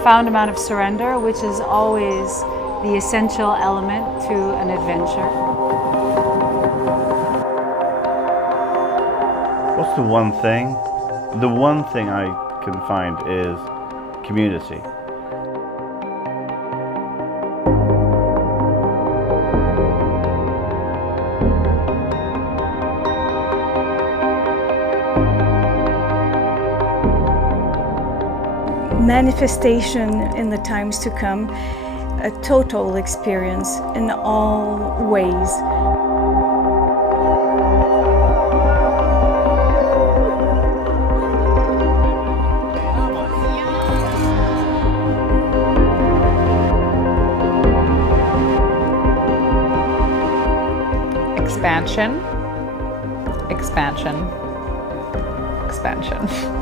profound amount of surrender, which is always the essential element to an adventure. What's the one thing? The one thing I can find is community. Manifestation in the times to come, a total experience in all ways. Expansion, expansion, expansion.